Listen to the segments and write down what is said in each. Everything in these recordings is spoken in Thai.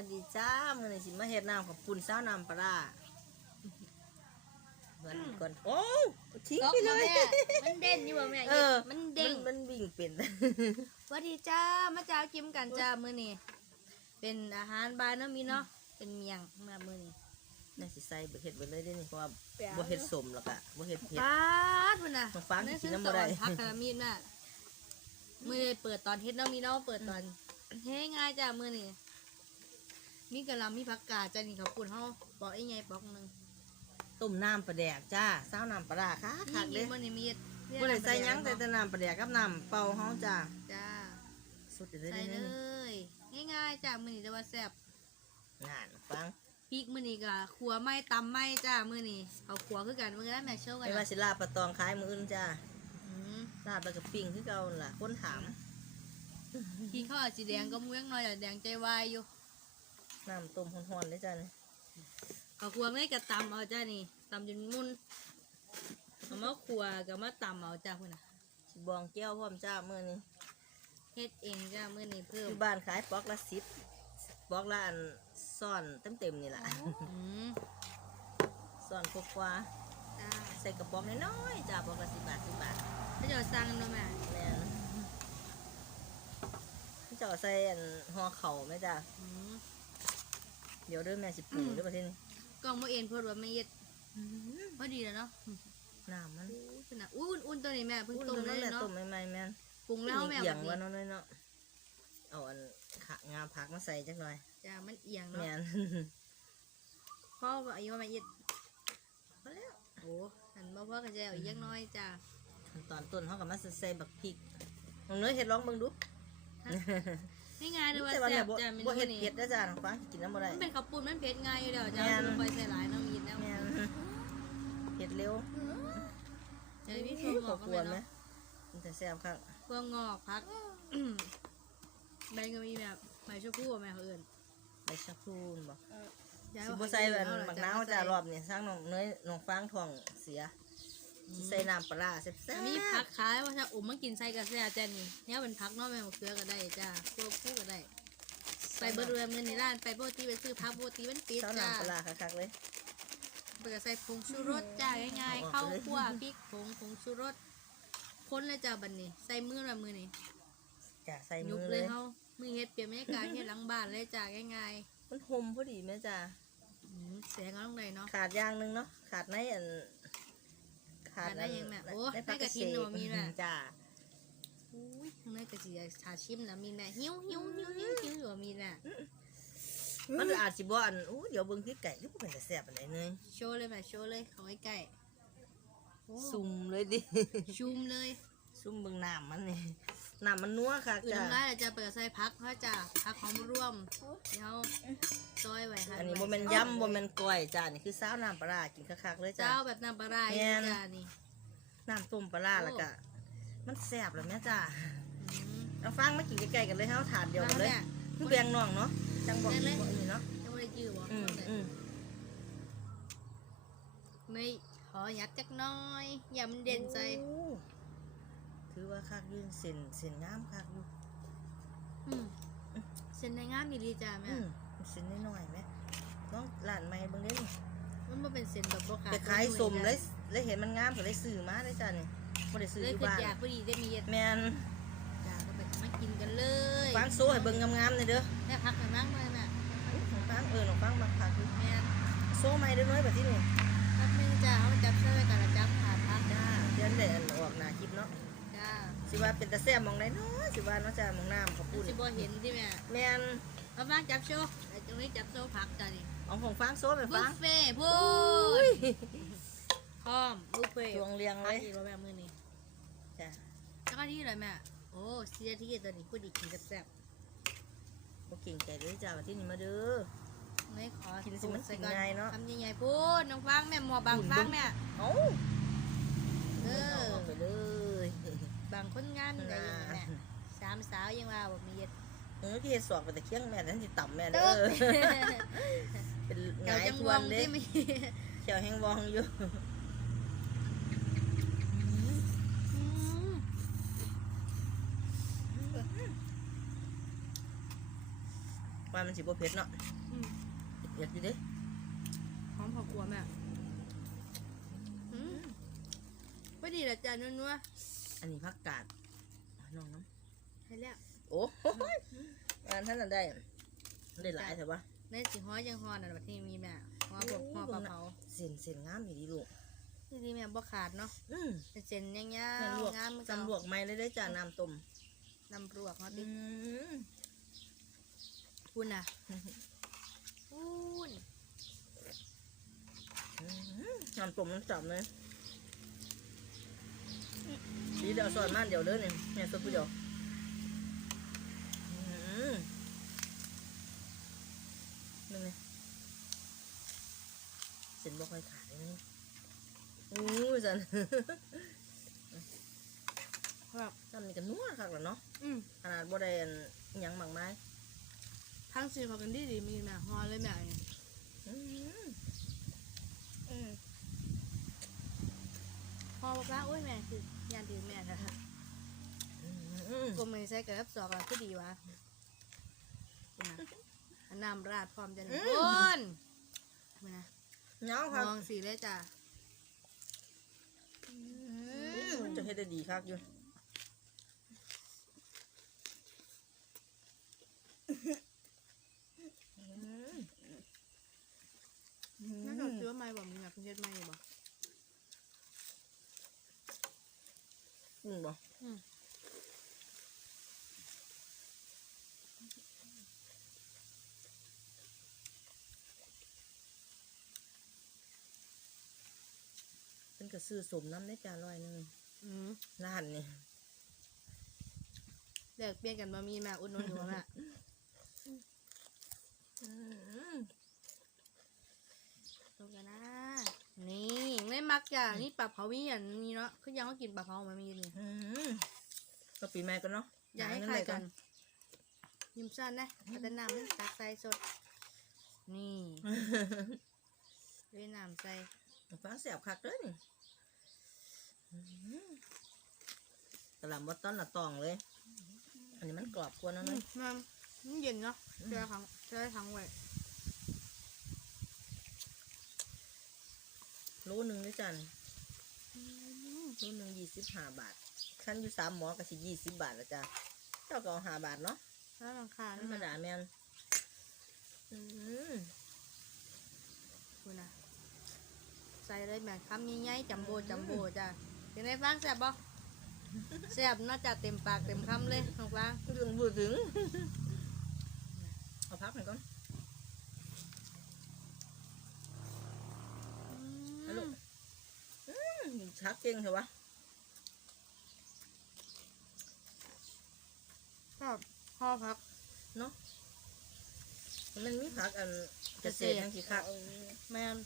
วัสดีจ้ามื้อนี้สิมาเฮ็ดน้ำขอบคุณสาวน้ำปลาร้าเพิ่นก่อนโอ้ทิ้งก๊อกไปเลบ่ยแม่มันเด่นอยู่บ่แม่เออ มันเด้งมันวิ่งเป็นสวัสดีจ้ามาจ้ากิมกันจ้ามื้อนี้เป็นอาหารบายเนาะมีเนาะเป็นเมียงมามื้อนี้น่าสิใส่เบิดเฮ็ดเบิดเลยเด้นี่เพราะว่าบ่เฮ็ดสมแล้วก็บ่เฮ็ดเผ็ดปาดพุ่นน่ะน้องฟ้ากินน้ำบ่ได้พักกะมีดน่ะมื้อนี้เปิดตอนเฮ็ดเนาะมีเนาะเปิดตอนเฮ้ง่ายจ้ามื้อนี้ มีกะหล่ำมีผักกาดจ้านี่เขาวปุ่นเฮาปอกไอ้ไงปอกหนึงต้มน้ำปลาแดกจ้าสาวน้ำปลาร้าค่ะคักนี่เด้มื้อนี้มีบ่ได้ใส่หยังแต่แต่น้ำปลาแดกกับน้ำเปล่าเฮาจ้าจ้าสุดเลยใส่เด้เลนี่ยง่ายๆจ้ามื้อนี้แต่ว่าแซ่บงานฟังพริกมื้อนี้ก็ขัวไม่ตำไม่จ้ามื้อนี้เอาขัวคือกันมื้อนั้นแม่โชว์กันไม่ว่านะสิลาบปลาตองขายมื้ออื่นจ้าอืมลาบแล้วก็ปิ้งคือเก่านั่นล่ะคนถามพริกเขาอาจสิแดงก็มูยังน้อยแต่แดงใจวายอยู่ น้ำต้มฮ้อนๆเลยจ้านี่เอาขัวไม่ก็ตำเอาจ้านี่ตำจนมุนเอามาขัวก็มาตำเอาจ้าพุ่นน่ะสิบองแก้วพร้อมจ้ามื้อนี้เฮ็ดเองจ้ามื้อนี้เพิ่มที่บ้านขายปอกละสิบปอกละอันซ่อนเต็มๆนี่แหละอืมซ่อนกว่าจ้าๆใส่กระป๋องน้อยๆจ้าปอกละสิบบาทสิบบาทถ้าจะสั่งกันด้วยแม่แม่นพี่เจ้าใส่อันห่อเข่าวไหมจ้าอืม เดี๋ยวเด้อแม่สิปรุงเด้อประเทศนี้กล่องบ่เอ็นเพิ่นว่าไม่เย็ดพอดีแล้วเนาะน้ำมันอู้พุ่นน่ะอู้อุ่นๆตัวนี้แม่เพิ่งอุ้ยต้มนั่นเลยแหละเนาะต้มใหม่ๆแม่นปรุงแล้วแม่เอียแบงบว่านี้น้อยๆเนาะเอาอันขะงาผักมาใส่จักหน่อยจ้ามันเอียงเนาะแม่นพ่อว่าอายุมาเย็ดพอแล้วโอ้หันมาพ่อกับแจวอีกยักน้อยจ้าขั้นตอนต้นเขาก็มาใส่บักพริกน้องเนยเฮ็ดลองเบิ่งดู นี่ไงเลยว่าแต่ว่าแซ่แม่บบ่จ้าเมนูบ่เฮ็ดนี้เผ็ดนะจ้าน้องฟังกินน้ำบ่ได้ มันเป็นข้าวปุ้นมันเผ็ดง่ายอยู่เดี๋ยวจ้าแม่นลงไปใส่หลายน้ำยินแล้วแม่นเฮ็ดเร็วเดี๋ยวพี่ถั่วงขออกกก็วแม่นไหมเนาะมันจะแซ่บครับถั่วงอกพักแบงก็มีแบบใบชะพูแม่เขาเอื่นใบชะพลูนบ่ ย้ายสิว่าบ่ใส่แบบเอาล่ะบักนาวจ้ารอบนี้สร้างน้องเนยน้องฟางท้องเสีย สิใส่น้ำปลาร้าแซ่บมีผักขายว่าถ้าอุ่มมากินใส่กระแซ่จ้านี่เนี่ยเป็นผักเนอกแม่มะเขือก็ได้จ้าพวกผู้ก็ได้ ไปเบอร์เรือเงินในร้านไปโบตีไปซื้อผักโบตีมันปิดเจ้าจ้าน้ำปลาร้าคักๆเลยเปิดใส่ผงชูรสจ้าง่ายๆเอาออกข้าวไปเลยคั่วพริกผงผงชูรสคนเลยจ้าบันนี้ ใส่มือละมือนี่จ้ะใส่ยุมืบอเลเลยยเฮามือเฮ็ดเปลี่ยนบรรยากาศเฮ็ดหลังบ้านเลยจ้าง่ายมันหมพอดีแม่จ้าๆอืมเสียงเอาลงใดเนาะขาดอย่างหนึงเนาะขาดในอัน ขาดในหยังแม่โอ้ในผัในกระถิ่นน่ะบ่มีแม่จ้าอุ้ยข้างในก็สิชาชิมแล้วมีแม่หิวหิวหิวหิวหิวอยู่มีแม่มันอาจสิบ่อันอู้เดี๋ยวเบิ่งที่ไก่อยุบเป็นแต่แซ่บอันไหนเนยโชว์เลยแม่โชว์เลยเขาใกล้ๆโอ้ซุ่มเลยดิชุมเลยซุ่มเบิ่งน้ำมันนี่ น้ำมันนัวค่ะอื่นจ้าน้ำลายแล้วจะเปิดใส่พักเพราะจ้าพักหอมร่วมเดี๋ยวซอยไว้ค่ะอันนี้บ่แม่นยำบ่แม่นก้อยจ้านี่คือซาวน้ำปลาร้ากินคักๆเลยจ้า เจ้าแบบน้ำปลาร้าแม่น จ้านี่น้ำต้มปลาร้าแล้วก็มันแซ่บแล้วแม่จ้าอืมเอาฟังมากินใกล้ๆกันเลยเฮาถาดเดียวกันเลยมาแม่ คือแบ่งน้องเนาะจังบอกแบ่งเลย บอกอีเนาะยังไม่ได้จื้อบ่อืมอืมไม่ขอยัดจักหน้อย อย่ามันเด่นใจ โอ้ ถือว่าคักอยืนเส้นเส้นงามคักอยู่อืมเส้นในงามมีดีจ้าแม่อืมเส้นน้อยๆไหมน้องหลานใหม่เบิ่งเด้นี่มันบ่เป็นเส้นแบบบ่ขาดไปขายสมเลยเลยเห็นมันงามก็เลยซื้อมาเลยจ้านี่บ่ได้ซื้อเลอยยู่คือบ้านอยากพอดีได้มีเย็ดแม่นจ้าก็ไปมากินกันเลยฟังโซ่ให้เบิ่งงามๆเลยเด้อแม่พักกันนั่งเลยแม่น้องฟังเออน้องฟังมาคักอยู่แม่โซ่ใหม่เด้อน้อยแบบที่นี่พักหนึงจ้าเขามาจับเสื้อไว้กันแล้วจับขาดพักจ้าเดือนได้อันออกหน้าคลิปเนาะจ้า สิว่าเป็นตาแซ่บหมองใดเนาะสิว่าเนาะจ้าหมองน้ำขอบคุณสิบ่เห็นที่แม่แม่นเอามาจับโชว์ไอ้ตรงนี้จับโชว์พักจ้านี่เอาของฟังโซ่ไปบุฟัฟงเฟ่ต์พูอุ้ดยพร้อมบุฟเฟ่ต์ดวงเรียงเลพักยอีกแล้วแม่มื้อนี้จ้ะแล้วก็ที่เลยแม่โอ้ซีนาทีตัวนี้พูดอีกทีแซ่บบ่เก่งใจเลยจ้าวันที่นี่มาเด้อ ๆไม่ขอกินสิมันกินง่ายเนาะทำใหญ่ๆพูดน้องฟังแม่หมอบางฟังแม่เอ้า เออ เอาไปเลย บางค นงานอะไรอย่างเงี้ยแม่สามสาวยังว่าบ่มีเย็ดเออที่เฮ็ดสอกไปแต่เคียงแม่นั่นสิต่ำแม่ตึเด้๊อบเป็นหเดี๋ยวงายจังทววนงเด้ที่มีเขียวแห้งวองอยู่อืมไปมามันสิบ่เผ็ดเนาะอืมเผ็ดอยู่เด้หอมผักกัวแม่อืมพอดีละจ้ะนัวอันนี้ผักกาด น้องน้ๆให้แล้วำโอ้ยงานท่านน่ะได้ได้หลายแต่ว่าในสิฮ้อยยังฮอนน่ะบัดนี้มีแม่ฮ้อพวกฮ้อปลาเผาเส้นเส้นงามอยู่ดีลูกที่นี่แม่บ่ขาดเนาะอืมเป็นเส้นยาวแม่ลวกๆงามมันก็จำลวกไหมเลยได้อจ้าน้ำต้มน้ำลวกเนาะอืติมคุณน่ะคุณอืมน้ำต้มน้ำจับเลย ดีเดี๋ยวซอยมาเดี๋ยวเด้อเนี่ยเนี่ยซอยผู้เดียวอืมนี่ไงเส้นบ่ค่อยขาดเลยนี่อู้ยสันแบบจำนี่กันนัวคักแล้วเนาะอืมขนาดบ่ได้อันหยังมากมายทั้งสิเขากันดีดีมีแม่ฮอนเลยแม่นี่อืมอืมฮอบ่ปลาโอ้ยแม่คือ ยานถือแม่ค่ะอืมกลมไม่ใส่กระดับสอกแล้วก็ดีวะคุณน่ะอันน้ำราดพร้อมจะหนึ่งคนมานะเหงาครับมองสีเลยจ้ะมันจะเฮ็ดได้ดีคักอยู่น่าจะซื้อไม้บ่มีแบบเช็ดไม้บ่ อืมบ่อืมเป็นกระซื้อสมน้ำได้จานร้อยหนึงอืมร้านนี่ แลกเปลี่ยนกันบ่มีแม่อุ่นนนอยู่บ่แม่ อืม ตรงกันนะ นี่ไม่มักจ้ะนี่ปลาเผามีอย่างนี้เนาะคือยังเขากินปลาเผามามีนี่อืมก็ปีใหม่กันเนาะอย่าให้หใครเงิกันนยิ้มสั้นนะเอาแต่น้ำมันตักใส่สด นี่ด้วยน้ำใส่เลยฟังแสบคักเด้อนี่อืมกระหลำบอตต้นละตองเลย อันนี้มันกรอบกว่านั้นอืนะมมันมันเย็นเนาะเจอครั้งเจอครั้งไว้ โลหนึ่งด้วยจ้ะนี่โลหนึ่งยี่สิบห้าบาทขั้นอยู่สามหมอก็สิยี่สิบบาทละจ้ะเจ้าก็เอาห้าบาทเนาะแล้วลังคาธรรมดาแมนอืมคุณนะใส่เลยแม่คำใหญ่ๆจัมโบจัมโบจ้ะเป็นไงฟังแซ่บบ่แซ่บเน่าจะเต็มปากเต็มคำเลยน้องฟังเรื่องพูดถึงเอาพักหน่อยก่อน ฮัลโหล อืม ชักเก่งเถอะวะชอบพ่อพักเนาะมันมีผักอันเกษตรยังสิคักแม่น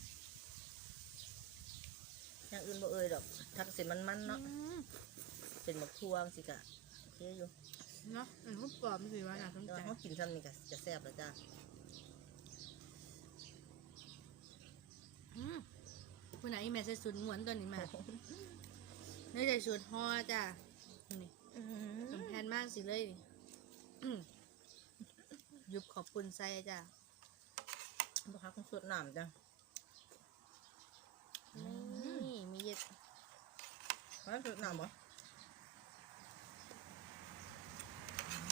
อย่างอื่นบ่เอ่ยดอกทักเกษตรมันๆเนาะอืมเป็นบักทั่วสิกะโอเคอยู่เนาะอันเขาปลอมสิว่าน่าสนแต่ใจว่าเขากินซ้ำนี่ก็จะแซ่บแล้วจ้าอืม คุณไหนแม่ใส่สูตรหมวนตัวนี้มาไม่ใส่สูตรห่อจ้ะนี่อืสำคัญมากสิเลยนี่อืมยุบขอบคุณใส่จ้ะมผักมันสดน้ำจ้ะนี่มีเย็ดผักสดน้ำบ่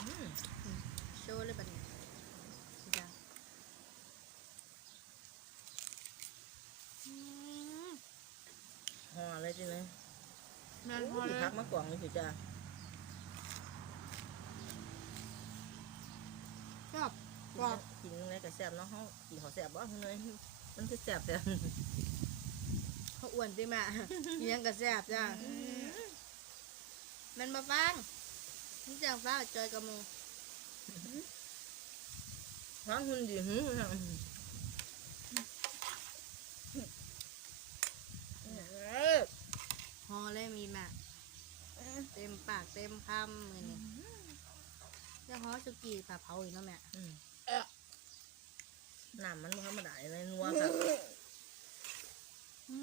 อืมโชว์เลยบัดนี้จ้ะอืม ห่อเลยจีเลย แม่นพอนะพักมากล่องนี่สิจ้าชอบกรอบกินอะไรก็แซบเนาะเขากินเขาแซ่บบ่เนยมันคือแซบแต่เขาอ้วนดิแม่กินยังกระแซบจ้ะมันมาฟังนี่จังฟ้าจอยกระมูฟังหุ่นดีหืม ฮอเลยมีแม่เต็มปากเต็มคำมือนี่จะฮอสุกี้ปลาเผาอีกเนาะแม่อืมน้ำมันบ่ธรรมดาเลยนัวครับอื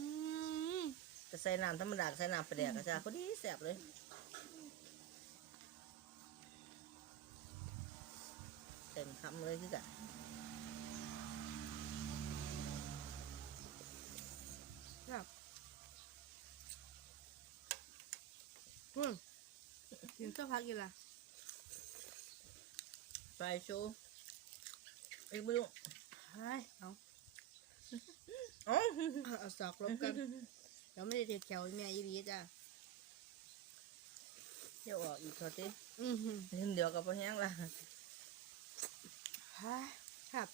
มจะใส่น้ำธรรมดาก็ใส่น้ำปลาแดกก็จ้าพอดีแซ่บเลยแต่ต็มคำเลยคือกัน ครับอืมกิน เสื้อพักอยู่ล่ะไฟชูเอ็กไม่รู้เฮ้ยเอาอ๋อเอาสอกลบกันเดี๋ยวไม่ได้เทแถวแม่ยีรีจ้ะเดี๋ยวออกอีกเขาติอือหือนิดเดียวกับพอแห้งละเฮ้ยครับ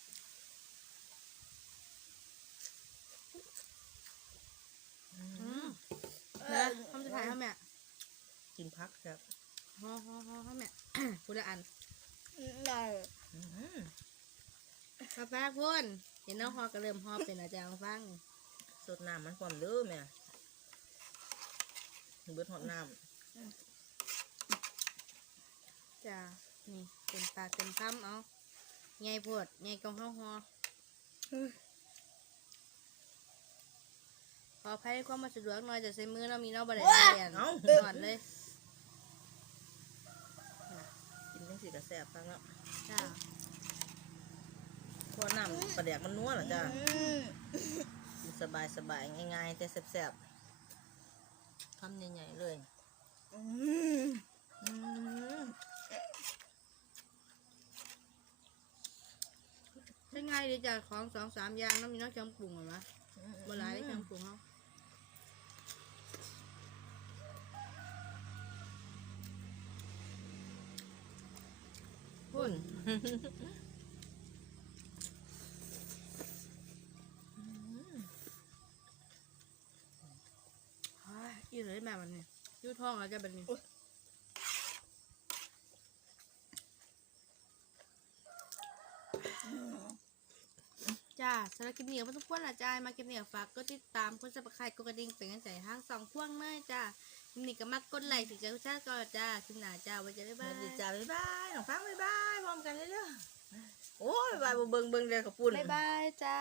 อือืมมนะคำสุดท้ายค่ะแม่กินพักครับ ฮอฮอฮอค่ะแม่พูดละอันได้อืมกาแฟพุ่นเห็นน้องฮอก็เริ่มฮอเป็นอาจารย์ฟังสดน้ำมันความเด้อแม่เบิดหอดน้จ้านี่เต็มปากเต็มคำเอาไงปวดไงกองเฮาฮอขออภัยความมาสะดวกหน่อยจะใช้มือเราะมีเน้องบริเวณนอนเลยำกินจัง สีกระแสบฟังแล้วจ้าเพราะว่าน้ำปลาแดกมันนัวเหรอจ้าอืมกินสบายสบายๆง่ายๆแต่แซ่บๆทำใหญ่ๆเลยอืมอืมใช่ไงเดี๋ยวจะของสองสามอย่างเน้องมีเน้องเครื่องปรุงเหรอวะบหลายได้เครื่องปรุงเขา พุ่น เฮ้ย อีเลยแม่มันเนี่ยยูท้องแล้วจะเป็นนี่จ้าสำหรับคลิปนี้ก็ทุกคนละจ้ามาคลิปนี้ก็ฝากกดติดตามกดซับสไครต์กดกระดิ่งเป็นกำลังใจทางสองพ่วงเนยจ้าคลิปนี้ก็มากดไลค์ถึงจะทุกท่านก็จ้าคลิปหน้าจ้าไว้เจอกันสบ๊ายวับาสดียจ้าบ๊ายบายน้องฟังบ๊ายบาย พร้อมกันเลยเด้อโอ้ยบ๊ายบายบ่เบิ่งเบิ่งเลยขอบคุณ บ๊ายบายจ้า